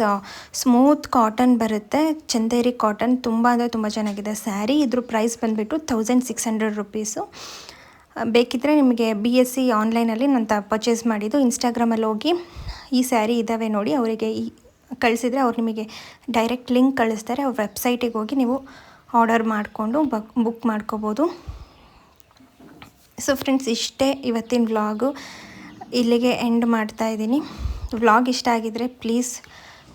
ಸ್ಮೂತ್ ಕಾಟನ್ ಬರುತ್ತೆ. ಚಂದೇರಿ ಕಾಟನ್ ತುಂಬ ಅಂದರೆ ತುಂಬ ಚೆನ್ನಾಗಿದೆ ಸ್ಯಾರಿ. ಇದ್ರ ಪ್ರೈಸ್ ಬಂದುಬಿಟ್ಟು ತೌಸಂಡ್ ಸಿಕ್ಸ್ ಹಂಡ್ರೆಡ್ ರುಪೀಸು ಬೇಕಿದ್ದರೆ ನಿಮಗೆ ಬಿ ಎಸ್ ಸಿ ಆನ್ಲೈನಲ್ಲಿ ನಾನು ತ ಪರ್ಚೇಸ್ ಮಾಡಿದ್ದು. ಇನ್ಸ್ಟಾಗ್ರಾಮಲ್ಲಿ ಹೋಗಿ ಈ ಸ್ಯಾರಿ ಇದ್ದಾವೆ ನೋಡಿ, ಅವರಿಗೆ ಈ ಕಳಿಸಿದರೆ ಅವ್ರು ನಿಮಗೆ ಡೈರೆಕ್ಟ್ ಲಿಂಕ್ ಕಳಿಸ್ತಾರೆ. ಅವ್ರ ವೆಬ್ಸೈಟಿಗೆ ಹೋಗಿ ನೀವು ಆರ್ಡರ್ ಮಾಡಿಕೊಂಡು ಬಕ್ ಮಾಡ್ಕೋಬೋದು. ಸೊ ಫ್ರೆಂಡ್ಸ್ ಇಷ್ಟೇ ಇವತ್ತಿನ ವ್ಲಾಗು ಇಲ್ಲಿಗೆ ಎಂಡ್ ಮಾಡ್ತಾ ಇದ್ದೀನಿ. ವ್ಲಾಗ್ ಇಷ್ಟ ಆಗಿದರೆ ಪ್ಲೀಸ್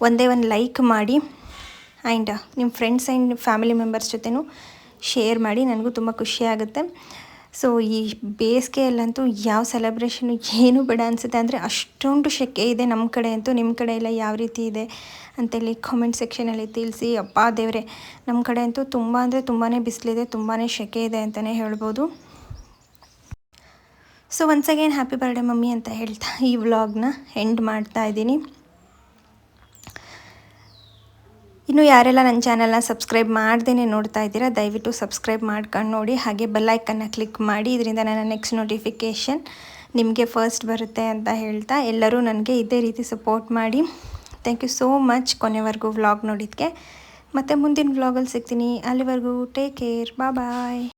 ಒಂದೇ ಒಂದು ಲೈಕ್ ಮಾಡಿ ಆ್ಯಂಡ್ ನಿಮ್ಮ ಫ್ರೆಂಡ್ಸ್ ಆ್ಯಂಡ್ ಫ್ಯಾಮಿಲಿ ಮೆಂಬರ್ಸ್ ಜೊತೆನೂ ಶೇರ್ ಮಾಡಿ. ನನಗೂ ತುಂಬ ಖುಷಿ ಆಗುತ್ತೆ. ಸೊ ಈ ಬೇಸಿಗೆಯಲ್ಲಂತೂ ಯಾವ ಸೆಲೆಬ್ರೇಷನು ಏನು ಬೇಡ ಅನಿಸುತ್ತೆ. ಅಂದರೆ ಅಷ್ಟೊಂದು ಶೆಕೆ ಇದೆ ನಮ್ಮ ಕಡೆ ಅಂತೂ, ನಿಮ್ಮ ಕಡೆ ಎಲ್ಲ ಯಾವ ರೀತಿ ಇದೆ ಅಂತೇಳಿ ಕಾಮೆಂಟ್ ಸೆಕ್ಷನಲ್ಲಿ ತಿಳಿಸಿ. ಅಪ್ಪ ದೇವರೇ, ನಮ್ಮ ಕಡೆ ಅಂತೂ ತುಂಬ ಅಂದರೆ ತುಂಬಾ ಬಿಸಿಲಿದೆ ತುಂಬಾ ಶೆಕೆ ಇದೆ ಅಂತಲೇ ಹೇಳ್ಬೋದು. So once again happy birthday mummy ಅಂತ ಹೇಳ್ತಾ ಈ ವ್ಲಾಗ್ನ ಎಂಡ್ ಮಾಡ್ತಾ ಇದ್ದೀನಿ. ಇನ್ನು ಯಾರೆಲ್ಲ ನನ್ನ ಚಾನಲ್ನ ಸಬ್ಸ್ಕ್ರೈಬ್ ಮಾಡ್ದೇ ನೋಡ್ತಾ ಇದ್ದೀರಾ, ದಯವಿಟ್ಟು ಸಬ್ಸ್ಕ್ರೈಬ್ ಮಾಡ್ಕೊಂಡು ನೋಡಿ. ಹಾಗೆ ಬೆಲ್ಲೈಕನ್ನ ಕ್ಲಿಕ್ ಮಾಡಿ. ಇದರಿಂದ ನನ್ನ ನೆಕ್ಸ್ಟ್ ನೋಟಿಫಿಕೇಷನ್ ನಿಮಗೆ ಫಸ್ಟ್ ಬರುತ್ತೆ ಅಂತ ಹೇಳ್ತಾ ಎಲ್ಲರೂ ನನಗೆ ಇದೇ ರೀತಿ ಸಪೋರ್ಟ್ ಮಾಡಿ. ಥ್ಯಾಂಕ್ ಯು ಸೋ ಮಚ್ ಕೊನೆವರೆಗೂ ವ್ಲಾಗ್ ನೋಡಿದ್ದಕ್ಕೆ ಮತ್ತು ಮುಂದಿನ ವ್ಲಾಗಲ್ಲಿ ಸಿಗ್ತೀನಿ. ಅಲ್ಲಿವರೆಗೂ ಟೇಕ್ ಕೇರ್ ಬಾಯ್